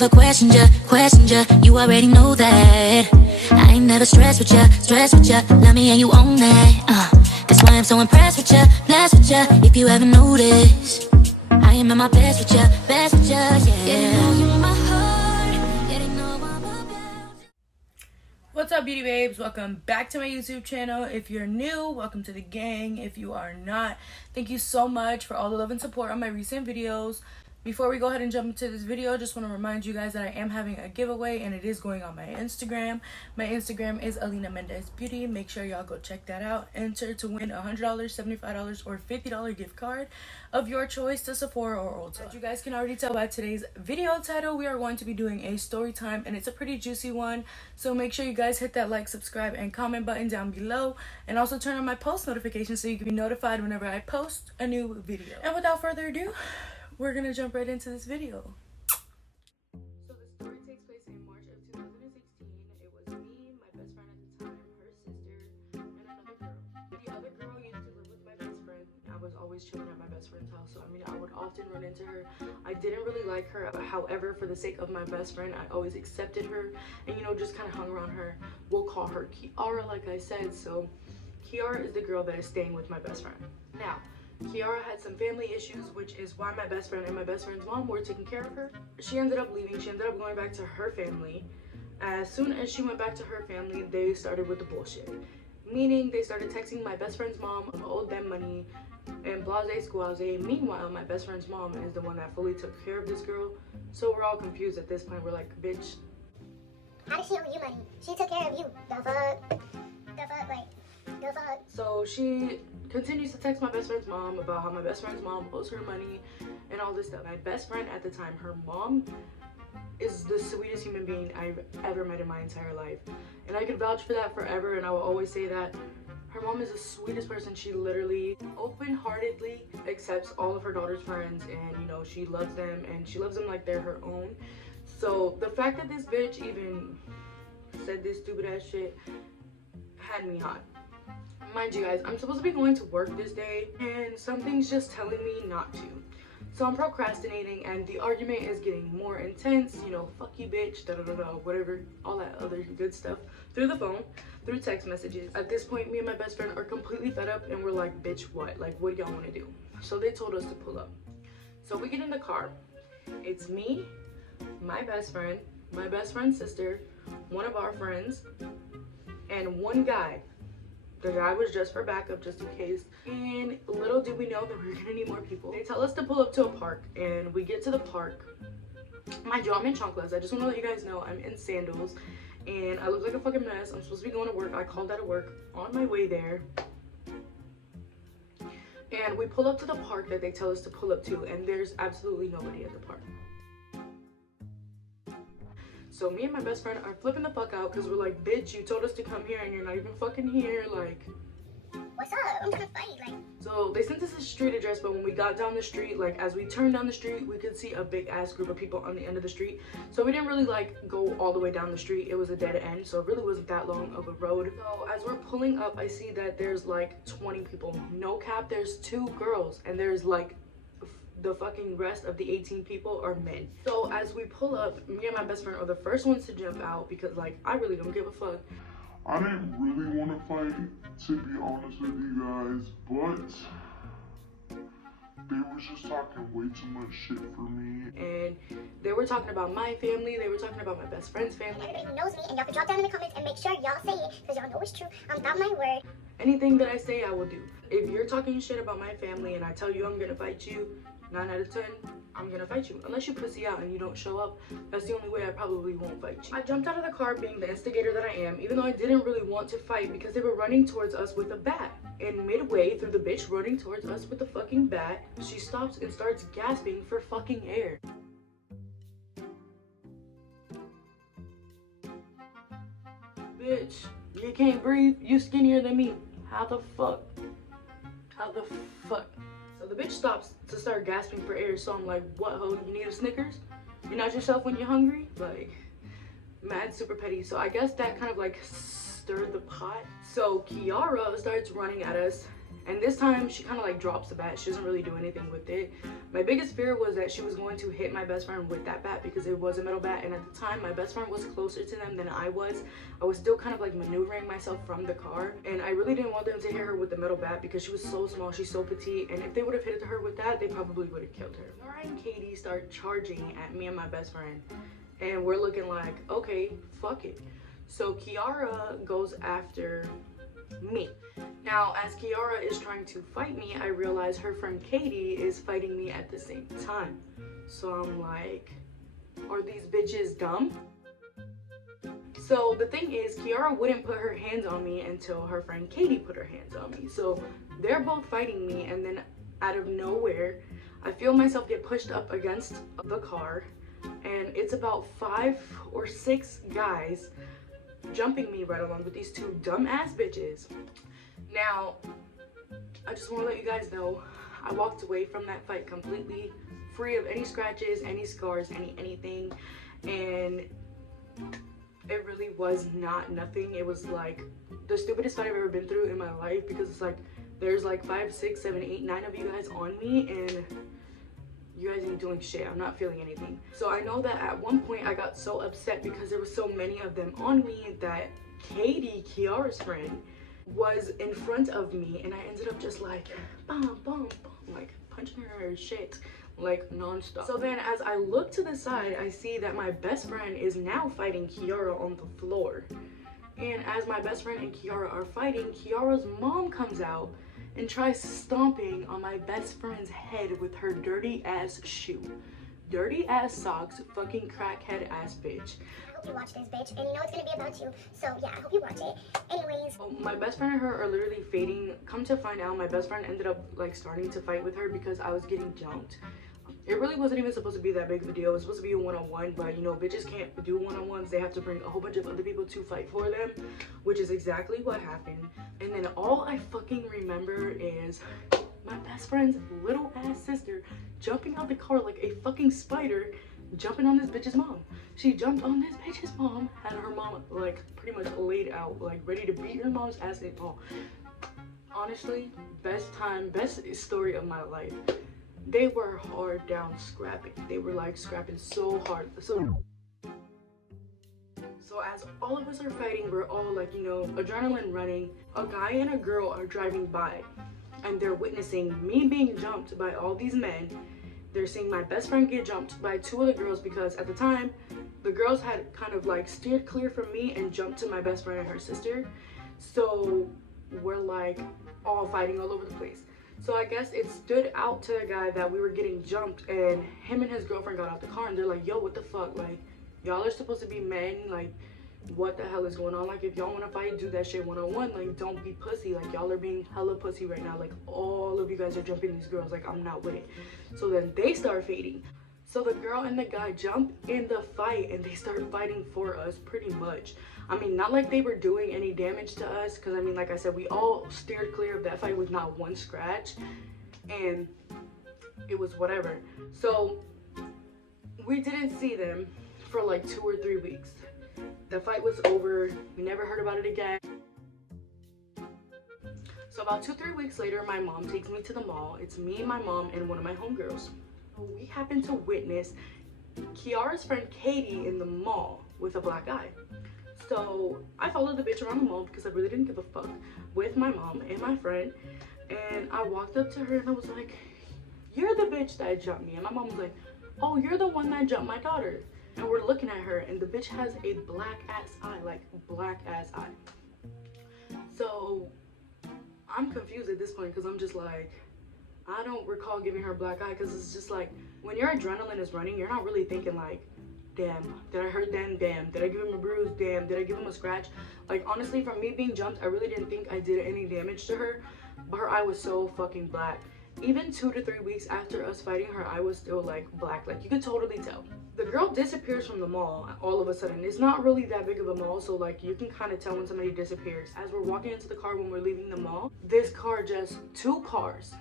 ever questioned ya, you already know that. I ain't never stressed with ya, love me and you own that. That's why I'm so impressed with ya, blessed with ya. If you ever notice, I am at my best with ya, yeah. You know you in my heart, yeah, they know I'm about. What's up, beauty babes? Welcome back to my YouTube channel. If you're new, welcome to the gang. If you are not, thank you so much for all the love and support on my recent videos. Before we go ahead and jump into this video, just want to remind you guys that I am having a giveaway and it is going on my Instagram. My Instagram is Alina Mendez Beauty. Make sure y'all go check that out. Enter to win $100, $75, or $50 gift card of your choice to Sephora or Ulta. As you guys can already tell by today's video title, we are going to be doing a story time and it's a pretty juicy one. So make sure you guys hit that like, subscribe, and comment button down below. And also turn on my post notifications so you can be notified whenever I post a new video. And without further ado, we're gonna jump right into this video. So the story takes place in March of 2016. It was me, my best friend at the time, her sister, and another girl. The other girl used to live with my best friend. I was always chilling at my best friend's house, so I mean I would often run into her. I didn't really like her, however, for the sake of my best friend, I always accepted her and just kind of hung around her. We'll call her Kiara, like I said. So Kiara is the girl that is staying with my best friend. Now, Kiara had some family issues, which is why my best friend and my best friend's mom were taking care of her. She ended up leaving. She ended up going back to her family. As soon as she went back to her family, they started with the bullshit. Meaning they started texting my best friend's mom, owed them money, and blase squaze. Meanwhile, my best friend's mom is the one that fully took care of this girl. So we're all confused at this point. We're like, bitch, how did she owe you money? She took care of you. The fuck? So she continues to text my best friend's mom about how my best friend's mom owes her money and all this stuff. My best friend at the time, her mom is the sweetest human being I've ever met in my entire life. And I can vouch for that forever, and I will always say that. Her mom is the sweetest person. She literally open-heartedly accepts all of her daughter's friends, and she loves them, and she loves them like they're her own. So the fact that this bitch even said this stupid ass shit had me hot. Mind you guys, I'm supposed to be going to work this day and something's just telling me not to. So I'm procrastinating and the argument is getting more intense, fuck you bitch, whatever, all that other good stuff, through the phone, through text messages. At this point, me and my best friend are completely fed up and we're like, bitch, what? Like, what do y'all want to do? So they told us to pull up. So we get in the car. It's me, my best friend's sister, one of our friends, and one guy. The guy was just for backup, just in case. And little did we know that we were gonna need more people. They tell us to pull up to a park, and we get to the park. Mind you, I'm in chanclas. I just want to let you guys know I'm in sandals, and I look like a fucking mess. I'm supposed to be going to work. I called out of work on my way there. And we pull up to the park that they tell us to pull up to, and there's absolutely nobody at the park. So me and my best friend are flipping the fuck out because we're like, bitch, you told us to come here and you're not even fucking here. Like, what's up? I'm trying to fight. So they sent us a street address, but when we got down the street, as we turned down the street, we could see a big ass group of people on the end of the street. So we didn't really go all the way down the street. It was a dead end, so it really wasn't that long of a road. So as we're pulling up, I see that there's 20 people. No cap, there's 2 girls, and there's the fucking rest of the 18 people are men. So as we pull up, me and my best friend are the first ones to jump out because I really don't give a fuck. I didn't really want to fight, to be honest with you guys, but they were just talking way too much shit for me. And they were talking about my family, they were talking about my best friend's family. Everybody knows me, and y'all can drop down in the comments and make sure y'all say it, because y'all know it's true. I'm not my word. Anything that I say, I will do. If you're talking shit about my family and I tell you I'm gonna fight you, 9 out of 10, I'm gonna fight you. Unless you pussy out and you don't show up, that's the only way I probably won't fight you. I jumped out of the car being the instigator that I am, even though I didn't really want to fight because they were running towards us with a bat. And midway through the bitch running towards us with the fucking bat, she stops and starts gasping for fucking air. Bitch, you can't breathe, you skinnier than me. How the fuck? So the bitch stops to start gasping for air, so I'm like, what, ho, you need a Snickers? You're not yourself when you're hungry? Mad super petty. So I guess that kind of stirred the pot. So Kiara starts running at us And this time she kind of like drops the bat. She doesn't really do anything with it. My biggest fear was that she was going to hit my best friend with that bat because it was a metal bat, and at the time my best friend was closer to them than I was. I was still kind of like maneuvering myself from the car, and I really didn't want them to hit her with the metal bat because she was so small, she's so petite, and if they would have hit her with that, they probably would have killed her. Laura and Katie start charging at me and my best friend, and we're looking like, okay, fuck it. So Kiara goes after me. Now, as Kiara is trying to fight me, I realize her friend Katie is fighting me at the same time. So I'm like, are these bitches dumb? So the thing is, Kiara wouldn't put her hands on me until her friend Katie put her hands on me. So they're both fighting me, and then out of nowhere, I feel myself get pushed up against the car, and it's about 5 or 6 guys jumping me right along with these 2 dumbass bitches. Now, I just want to let you guys know, I walked away from that fight completely free of any scratches, any scars, anything, and it really was not nothing. It was like the stupidest fight I've ever been through in my life, because it's like there's like 5, 6, 7, 8, 9 of you guys on me, and you guys ain't doing shit. I'm not feeling anything. So I know that at one point I got so upset because there were so many of them on me that Katie, Kiara's friend, was in front of me, and I ended up just like boom, boom, boom, like punching her shit like non-stop. So then as I look to the side, I see that my best friend is now fighting Kiara on the floor. And as my best friend and Kiara are fighting, Kiara's mom comes out and tries stomping on my best friend's head with her dirty ass shoe. Dirty ass socks, fucking crackhead ass bitch. I hope you watch this, bitch, and you know it's gonna be about you. So yeah, I hope you watch it. Anyways. My best friend and her are literally fading. Come to find out, my best friend ended up like starting to fight with her because I was getting jumped. It really wasn't even supposed to be that big of a deal. It was supposed to be a one-on-one, but you know, bitches can't do one-on-ones. They have to bring a whole bunch of other people to fight for them, which is exactly what happened. And then all I fucking remember is my best friend's little ass sister jumping out the car like a fucking spider, jumping on this bitch's mom. She jumped on this bitch's mom, had her mom like pretty much laid out, like ready to beat her mom's ass and all. Honestly, best story of my life. They were hard down scrapping. They were like scrapping so hard. So as all of us are fighting, we're all like, you know, adrenaline running. A guy and a girl are driving by, and they're witnessing me being jumped by all these men. They're seeing my best friend get jumped by 2 other girls, because at the time, the girls had kind of like steered clear from me and jumped to my best friend and her sister. So we're like all fighting all over the place. So I guess it stood out to the guy that we were getting jumped, and him and his girlfriend got out the car, and they're like, yo, what the fuck? Like, y'all are supposed to be men. Like, what the hell is going on? Like, if y'all want to fight, do that shit one-on-one. Like, don't be pussy. Like, y'all are being hella pussy right now. Like, all of you guys are jumping these girls. Like, I'm not with it. So then they start fading. So the girl and the guy jump in the fight, and they start fighting for us pretty much. I mean, not like they were doing any damage to us, because I mean, like I said, we all steered clear of that fight with not one scratch, and it was whatever. So we didn't see them for like 2 or 3 weeks. The fight was over. We never heard about it again. So about 2 or 3 weeks later, my mom takes me to the mall. It's me, my mom, and one of my homegirls. We happen to witness Kiara's friend Katie in the mall with a black eye. So I followed the bitch around the mall because I really didn't give a fuck, with my mom and my friend. And I walked up to her and I was like, you're the bitch that jumped me. And my mom was like, oh, you're the one that jumped my daughter. And we're looking at her, and the bitch has a black ass eye, like black ass eye. So I'm confused at this point, because I'm just like, I don't recall giving her a black eye, because it's just like, when your adrenaline is running, you're not really thinking like, damn, did I hurt them? Damn, did I give him a bruise? Damn, did I give him a scratch? Like, honestly, from me being jumped, I really didn't think I did any damage to her, but her eye was so fucking black. Even 2 to 3 weeks after us fighting, her eye was still like black. Like, you could totally tell. The girl disappears from the mall all of a sudden. It's not really that big of a mall, so like you can kind of tell when somebody disappears. As we're walking into the car when we're leaving the mall, this car just, two cars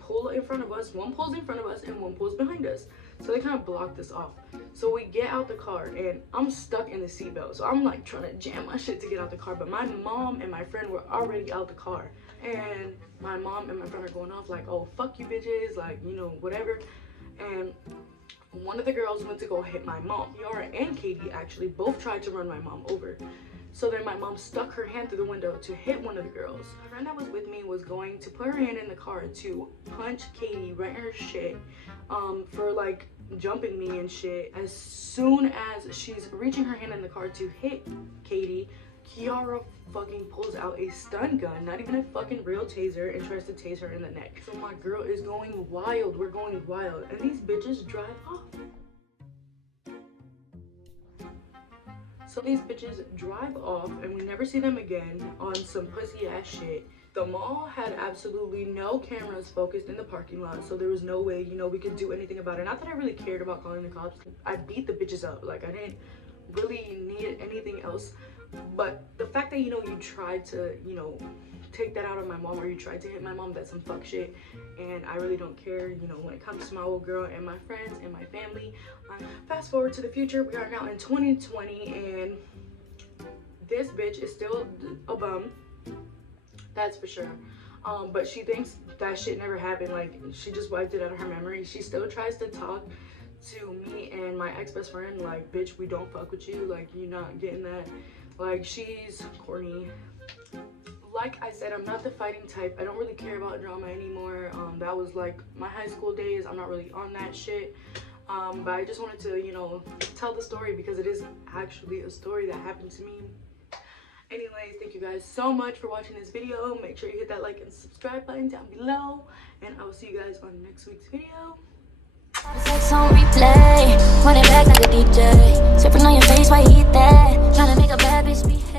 pull in front of us. One pulls in front of us and one pulls behind us. So they kind of blocked us off. So we get out the car and I'm stuck in the seatbelt. So I'm like trying to jam my shit to get out the car. But my mom and my friend were already out the car. And my mom and my friend are going off like, oh, fuck you bitches, like, you know, whatever. And one of the girls went to go hit my mom. Yara and Katie actually both tried to run my mom over. So then my mom stuck her hand through the window to hit one of the girls. My friend that was with me was going to put her hand in the car to punch Katie right in her shit for like jumping me and shit. As soon as she's reaching her hand in the car to hit Katie, Kiara fucking pulls out a stun gun, not even a fucking real taser, and tries to tase her in the neck. So my girl is going wild. We're going wild. And these bitches drive off. So these bitches drive off and we never see them again on some pussy ass shit. The mall had absolutely no cameras focused in the parking lot, so there was no way, you know, we could do anything about it. Not that I really cared about calling the cops. I beat the bitches up. Like, I didn't really need anything else. But the fact that, you know, you tried to, you know, take that out on my mom, or you tried to hit my mom, that's some fuck shit. And I really don't care, you know, when it comes to my old girl and my friends and my family. Fast forward to the future, we are now in 2020 and this bitch is still a bum, that's for sure. But she thinks that shit never happened. Like, she just wiped it out of her memory. She still tries to talk to me and my ex-best friend like, bitch, we don't fuck with you, like, you're not getting that. Like, she's corny. Like I said, I'm not the fighting type. I don't really care about drama anymore. That was like my high school days. I'm not really on that shit. But I just wanted to, you know, tell the story because it is actually a story that happened to me. Anyways, thank you guys so much for watching this video. Make sure you hit that like and subscribe button down below. And I will see you guys on next week's video. Sex on replay, run it back like a DJ. Surfing on your face while you eat that. Tryna make a bad bitch behave.